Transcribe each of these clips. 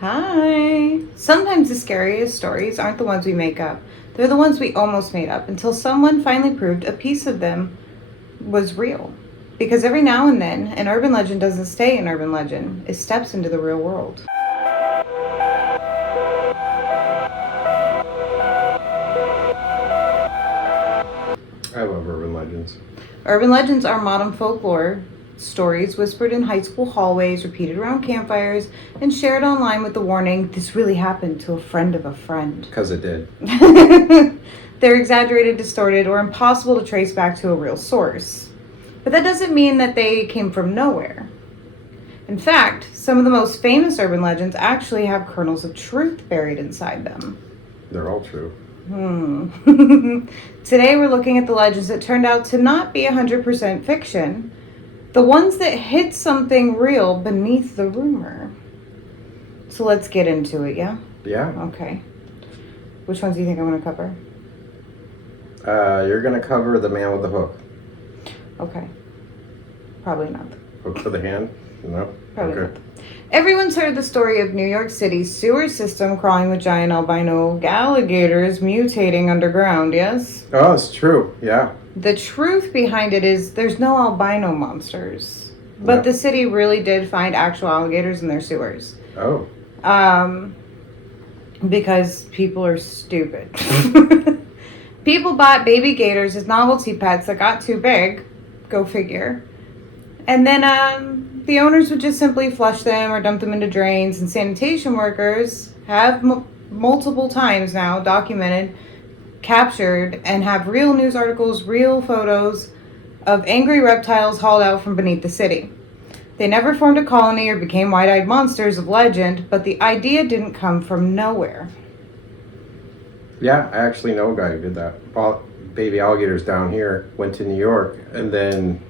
Hi. Sometimes the scariest stories aren't the ones we make up. They're the ones we almost made up until someone finally proved a piece of them was real. Because every now and then, an urban legend doesn't stay an urban legend, it steps into the real world. I love urban legends. Urban legends are modern folklore, stories whispered in high school hallways, repeated around campfires, and shared online with the warning, this really happened to a friend of a friend. Because it did. They're exaggerated, distorted, or impossible to trace back to a real source. But that doesn't mean that they came from nowhere. In fact, some of the most famous urban legends actually have kernels of truth buried inside them. They're all true. Today we're looking at the legends that turned out to not be 100% fiction, the ones that hid something real beneath the rumor. So let's get into it, yeah? Yeah. Okay. Which ones do you think I'm going to cover? You're going to cover the man with the hook. Okay. Probably not. Hook for the hand? No? Probably Okay. not. Everyone's heard the story of New York City's sewer system crawling with giant albino alligators mutating underground, yes? Oh, it's true. Yeah. The truth behind it is there's no albino monsters. But Yeah. the city really did find actual alligators in their sewers. Oh. Because people are stupid. People bought baby gators as novelty pets that got too big. Go figure. And then the owners would just simply flush them or dump them into drains. And sanitation workers have multiple times now documented, captured, and have real news articles, real photos of angry reptiles hauled out from beneath the city. They never formed a colony or became wide-eyed monsters of legend, but the idea didn't come from nowhere. Yeah, I actually know a guy who did that. Bought baby alligators down here, went to New York, and then...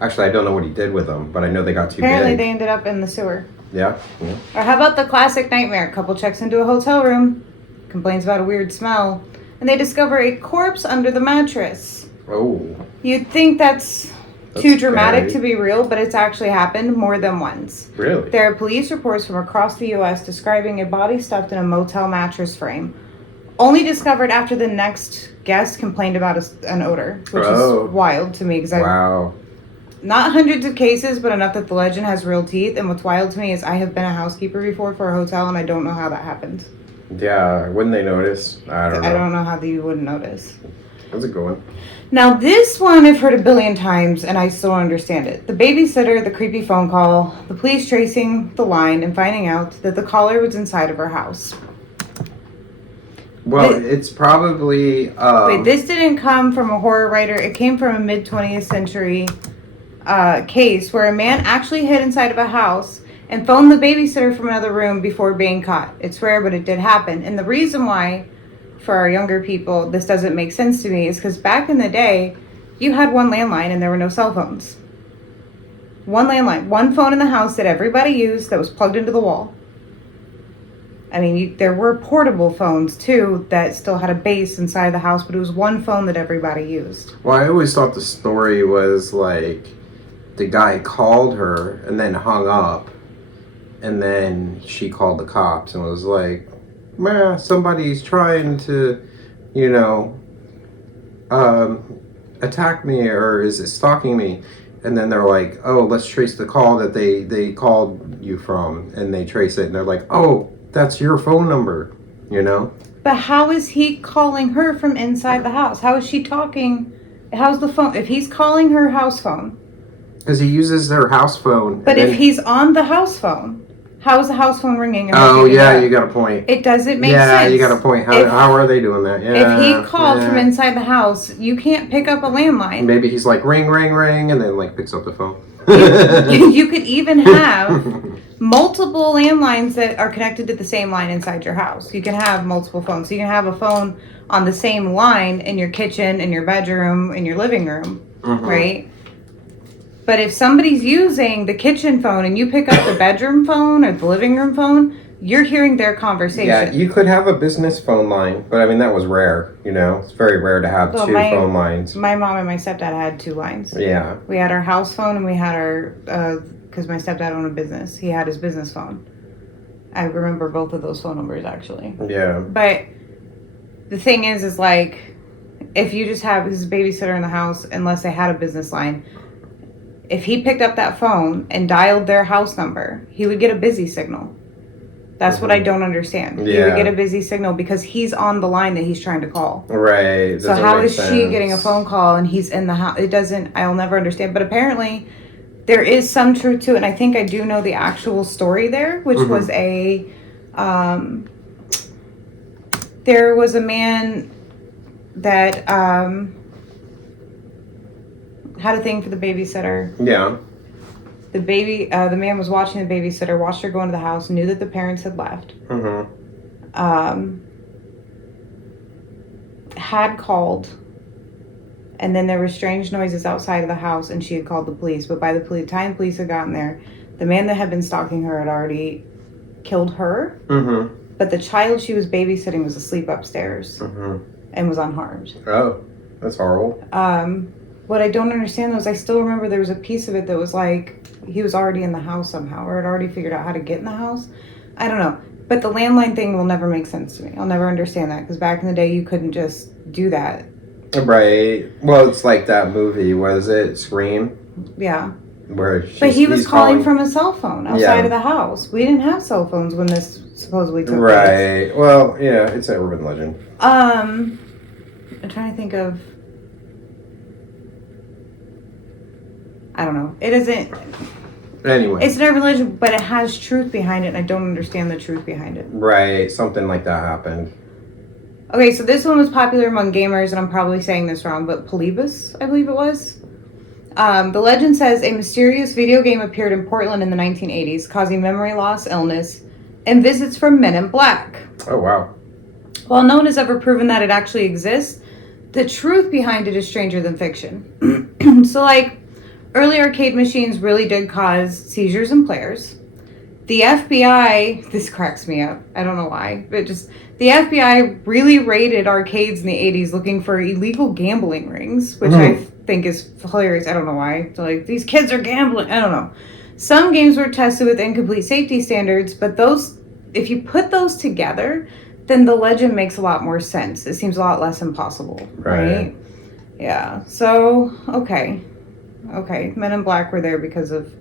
Actually, I don't know what he did with them, but I know they got too Apparently big. they ended up in the sewer. Yeah? Yeah. Or how about the classic nightmare? Couple checks into a hotel room, complains about a weird smell, and they discover a corpse under the mattress. Oh. You'd think that's too dramatic scary. to be real, but it's actually happened more than once. Really? There are police reports from across the U.S. describing a body stuffed in a motel mattress frame, only discovered after the next guest complained about an odor, which is wild to me because Wow. not hundreds of cases, but enough that the legend has real teeth. And what's wild to me is I have been a housekeeper before for a hotel, and I don't know how that happened. Yeah, wouldn't they notice? I don't know. I don't know how you wouldn't notice. How's it going? Now, this one I've heard a billion times, and I still don't understand it. The babysitter, the creepy phone call, the police tracing the line and finding out that the caller was inside of her house. Well, it's probably... Wait, this didn't come from a horror writer. It came from a mid-20th century case where a man actually hid inside of a house and phoned the babysitter from another room before being caught. It's rare, but it did happen. And the reason why, for our younger people, this doesn't make sense to me is because back in the day, you had one landline and there were no cell phones. One landline, one phone in the house that everybody used that was plugged into the wall. I mean, there were portable phones, too, that still had a base inside the house, but it was one phone that everybody used. Well, I always thought the story was like the guy called her and then hung up, and then she called the cops and was like, "Man, somebody's trying to, you know, attack me or is stalking me." And then they're like, "Oh, let's trace the call that they called you from," and they trace it, and they're like, "Oh, that's your phone number," you know? But how is he calling her from inside the house? How is she talking? How's the phone? If he's calling her house phone. Because he uses their house phone. But if he's on the house phone, how is the house phone ringing? And Oh, picking yeah, up? you got a point. It doesn't make Yeah, sense. you got a point. How are they doing that? Yeah. If he called from yeah. inside the house, you can't pick up a landline. Maybe he's like, ring, ring, ring, and then like picks up the phone. You could even have multiple landlines that are connected to the same line inside your house. You can have multiple phones. You can have a phone on the same line in your kitchen, in your bedroom, in your living room, right? But if somebody's using the kitchen phone and you pick up the bedroom phone or the living room phone, you're hearing their conversation. Yeah, you could have a business phone line, but I mean, that was rare, you know? It's very rare to have two phone lines. My mom and my stepdad had two lines. Yeah. We had our house phone and we had our, because my stepdad owned a business. He had his business phone. I remember both of those phone numbers, actually. Yeah. But the thing is like, if you just have his babysitter in the house, unless they had a business line, if he picked up that phone and dialed their house number, he would get a busy signal. That's what I don't understand. He would get a busy signal because he's on the line that he's trying to call. Right. So how is she getting a phone call and he's in the house? It doesn't, I'll never understand. But apparently there is some truth to it. And I think I do know the actual story there, which was there was a man that had a thing for the babysitter. Yeah. The man was watching the babysitter, watched her go into the house, knew that the parents had left. Had called, and then there were strange noises outside of the house, and she had called the police. But by the time police had gotten there, the man that had been stalking her had already killed her. But the child she was babysitting was asleep upstairs and was unharmed. Oh, that's horrible. What I don't understand though is I still remember there was a piece of it that was like he was already in the house somehow, or had already figured out how to get in the house. I don't know. But the landline thing will never make sense to me. I'll never understand that, because back in the day you couldn't just do that. Right. Well, it's like that movie, was it? Scream? Yeah. Where but he was calling from a cell phone outside of the house. We didn't have cell phones when this supposedly took place. Right. Well, yeah, it's an urban legend. I'm trying to think of... I don't know. It isn't... Anyway. It's an urban legend, but it has truth behind it, and I don't understand the truth behind it. Right. Something like that happened. Okay, so this one was popular among gamers, and I'm probably saying this wrong, but Polybus, I believe it was. The legend says a mysterious video game appeared in Portland in the 1980s, causing memory loss, illness, and visits from men in black. Oh, wow. While no one has ever proven that it actually exists, the truth behind it is stranger than fiction. So, like, early arcade machines really did cause seizures in players. The FBI, this cracks me up, I don't know why, but just, the FBI really raided arcades in the 80s looking for illegal gambling rings, which I think is hilarious. I don't know why. So, like, these kids are gambling. I don't know. Some games were tested with incomplete safety standards, but those, if you put those together, then the legend makes a lot more sense. It seems a lot less impossible, right? Yeah. So, okay. Men in Black were there because of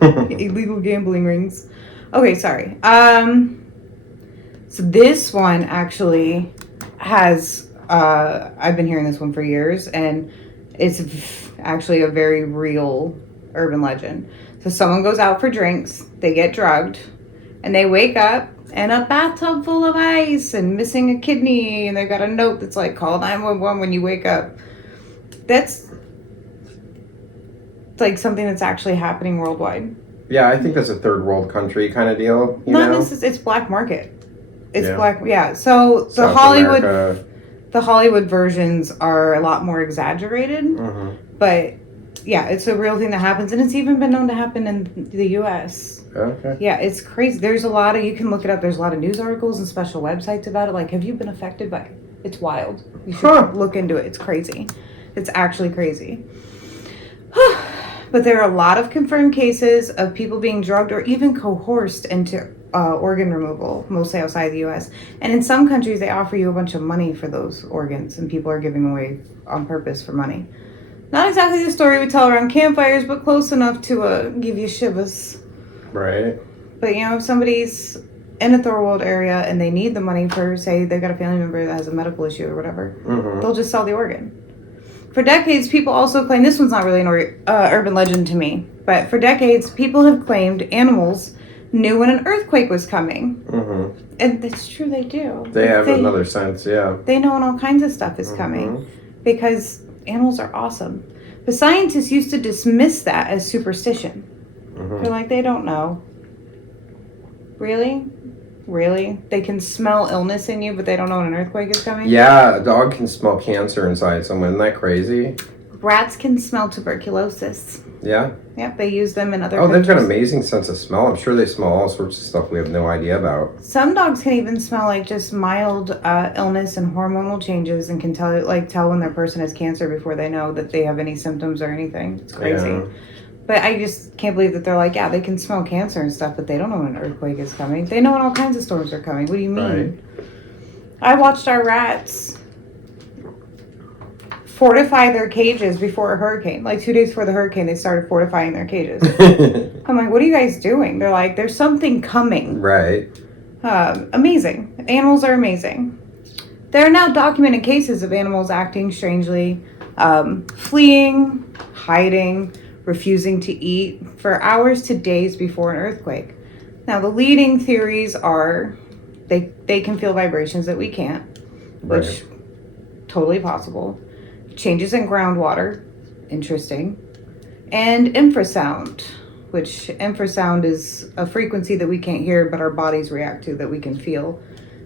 illegal gambling rings. Okay, sorry. So this one actually has, I've been hearing this one for years, and it's actually a very real urban legend. So someone goes out for drinks, they get drugged, and they wake up in a bathtub full of ice and missing a kidney, and they've got a note that's like, call 911 when you wake up. That's like something that's actually happening worldwide. Yeah, I think that's a third world country kind of deal. It's black market. It's black. Yeah. So the Hollywood versions are a lot more exaggerated, but yeah, it's a real thing that happens, and it's even been known to happen in the U.S. Okay. Yeah, it's crazy. There's a lot of, you can look it up. There's a lot of news articles and special websites about it. Like, have you been affected by it? It's wild. You should look into it. It's crazy. It's actually crazy. But there are a lot of confirmed cases of people being drugged or even coerced into organ removal, mostly outside the U.S. And in some countries, they offer you a bunch of money for those organs, and people are giving away on purpose for money. Not exactly the story we tell around campfires, but close enough to give you shivers. Right. But, you know, if somebody's in a third world area and they need the money for, say, they've got a family member that has a medical issue or whatever, they'll just sell the organ. For decades, people also claim, this one's not really an urban legend to me, but for decades, people have claimed animals knew when an earthquake was coming. And it's true, they do. They have another sense, yeah. They know when all kinds of stuff is coming because animals are awesome. But scientists used to dismiss that as superstition. They're like, they don't know. Really? Really? They can smell illness in you, but they don't know when an earthquake is coming? Yeah, a dog can smell cancer inside someone. Isn't that crazy? Rats can smell tuberculosis. Yeah? Yep, they use them in other countries. They've got an amazing sense of smell. I'm sure they smell all sorts of stuff we have no idea about. Some dogs can even smell like just mild illness and hormonal changes, and can tell when their person has cancer before they know that they have any symptoms or anything. It's crazy. Yeah. But I just can't believe that they're like, yeah, they can smell cancer and stuff, but they don't know when an earthquake is coming. They know when all kinds of storms are coming. What do you mean? Right. I watched our rats fortify their cages before a hurricane. Like 2 days before the hurricane, they started fortifying their cages. I'm like, what are you guys doing? They're like, there's something coming. Right. Amazing. Animals are amazing. There are now documented cases of animals acting strangely, fleeing, hiding, refusing to eat for hours to days before an earthquake. Now, the leading theories are they can feel vibrations that we can't, which Right. totally possible. Changes in groundwater, interesting. And infrasound, which infrasound is a frequency that we can't hear, but our bodies react to, that we can feel.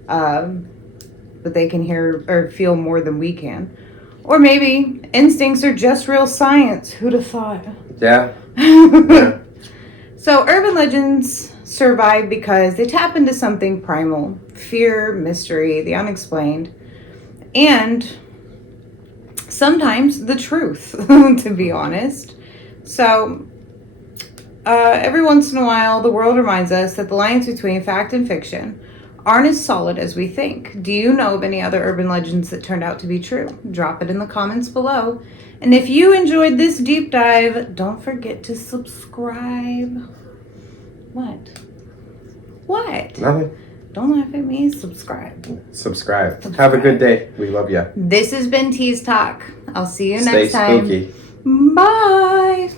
But they can hear or feel more than we can. Or maybe instincts are just real science. Who'd have thought? Yeah. Yeah. So urban legends survive because they tap into something primal: fear, mystery, the unexplained, and sometimes the truth, to be honest. So every once in a while, the world reminds us that the lines between fact and fiction aren't as solid as we think. Do you know of any other urban legends that turned out to be true? Drop it in the comments below. And if you enjoyed this deep dive, don't forget to subscribe. What? What? Nothing. Don't laugh at me. Subscribe. Subscribe. Have a good day. We love you. This has been Tease Talk. I'll see you Stay next time. spooky. Bye.